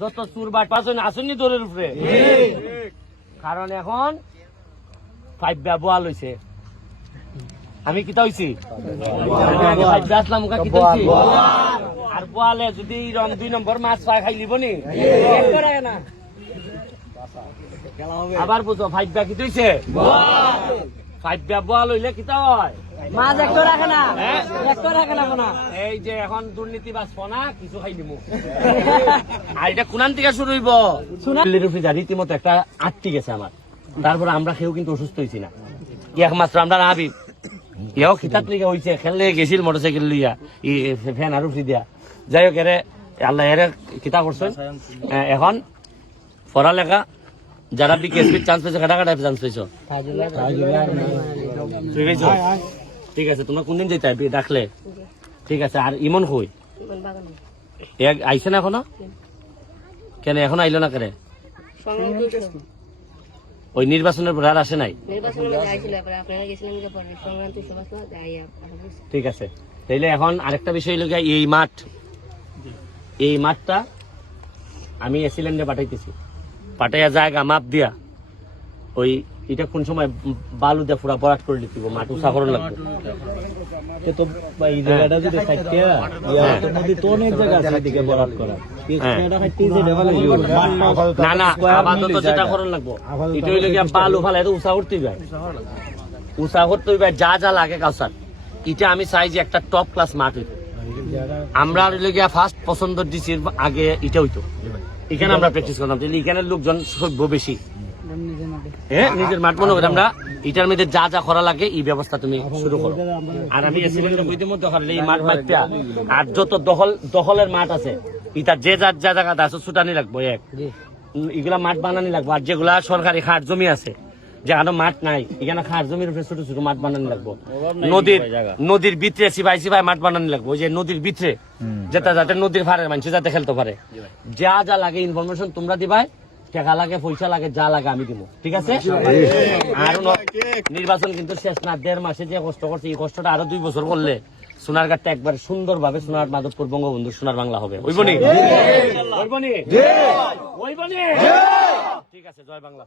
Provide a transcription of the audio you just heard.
যত চুর বাট পাচ্ছেন আসেননি দৌড়ের উপরে, কারণ এখন 5 বোয়াল হয়েছে। আমি কিতা হইছি আসলাম আর বোয়ালে যদি রং 2 নম্বর মাছ পা খাই লিব নি না। আবার বুঝো 5 কি হইছে 5 বোয়াল হইলে কিতা হয় মাছ একটু রাখে না, একটু রাখে না কোনা। এই যে এখন দুর্নীতি বাঁচবো না, কিছু খাই নিব। আর এটা কোনান থেকে শুরু হইব রীতিমতো একটা আটটি গেছে আমার। তারপরে আমরা কেউ কিন্তু অসুস্থ হয়েছি না, একমাত্র আমরা হাবিব ইয়াও খিতাত লিখে হয়েছে, খেললে গেছিল মোটরসাইকেল লইয়া ফ্যান আর উঠি দিয়া। যাই হোক এরে আল্লাহ এরে কিতা করছেন। এখন পড়ালেখা যারা বিকেএসপি চান্স পেয়েছো, কাটা কাটা চান্স পেয়েছো, ঠিক আছে। তোমরা কোনদিন যেতে ডাকলে, ঠিক আছে। আর ইমন কই আইসে না এখনো? কেন এখন আইলো না কেন? ওই নির্বাচনের পর আর আসে নাই? ঠিক আছে। তাইলে এখন আরেকটা বিষয় হলো এই মাঠটা আমি এসিল্যান্ডে পাঠাইতেছি, পাঠাইয়া জায়গা মাপ দিয়া ওই এটা কোন সময় বালু দিয়ে পুরা বরাট করে দিতে মাঠ উঁচা করে লাগবে। না না আপাতত যেটা করার লাগবো এটা হইলে গিয়া বালু ফালাই উঁচা করতে যায়, উঁচা করতে হইবে যা যা লাগে কাউসার। এটা আমি চাই যে একটা টপ ক্লাস মাঠ হইতো। আমরা হইলে গিয়া ফার্স্ট পছন্দ ডিসির আগে এটা হইতো, এখানে আমরা প্র্যাকটিস করতাম। এখানের লোকজন সভ্য বেশি, নিজের মাঠ মনে করি আমরা এটার মধ্যে যা যা করা লাগে এই ব্যবস্থা তুমি শুরু করো। আর আমি ইতিমধ্যে এই মাঠ মাঠটা আর যত দখলের মাঠ আছে এটা যে যার যা জায়গাতে আছে ছুটানি লাগবো, এগুলা মাঠ বানানি লাগবো। আর যেগুলা সরকারি খাট জমি আছে যেখানে মাঠ নাই এখানে খাট জমির উপরে ছোট ছোট মাঠ বানানি লাগবো। নদীর ভিতরে সিপাই মাঠ বানানি লাগবো, ওই যে নদীর ভিতরে যাতে নদীর ভাড়ের মানুষ যাতে খেলতে পারে। যা যা লাগে ইনফরমেশন তোমরা দিবাই, টাকা লাগে পয়সা লাগে যা লাগে আমি দিব, ঠিক আছে। আর নির্বাচন কিন্তু শেষ না, 1.5 মাসে যে কষ্ট করছে এই কষ্টটা আরো 2 বছর করলে সোনারঘাটটা একবার সুন্দর ভাবে সোনার মাধবপুর বঙ্গবন্ধু সোনার বাংলা হবে। ওইবনি ঠিক আছে। জয় বাংলা।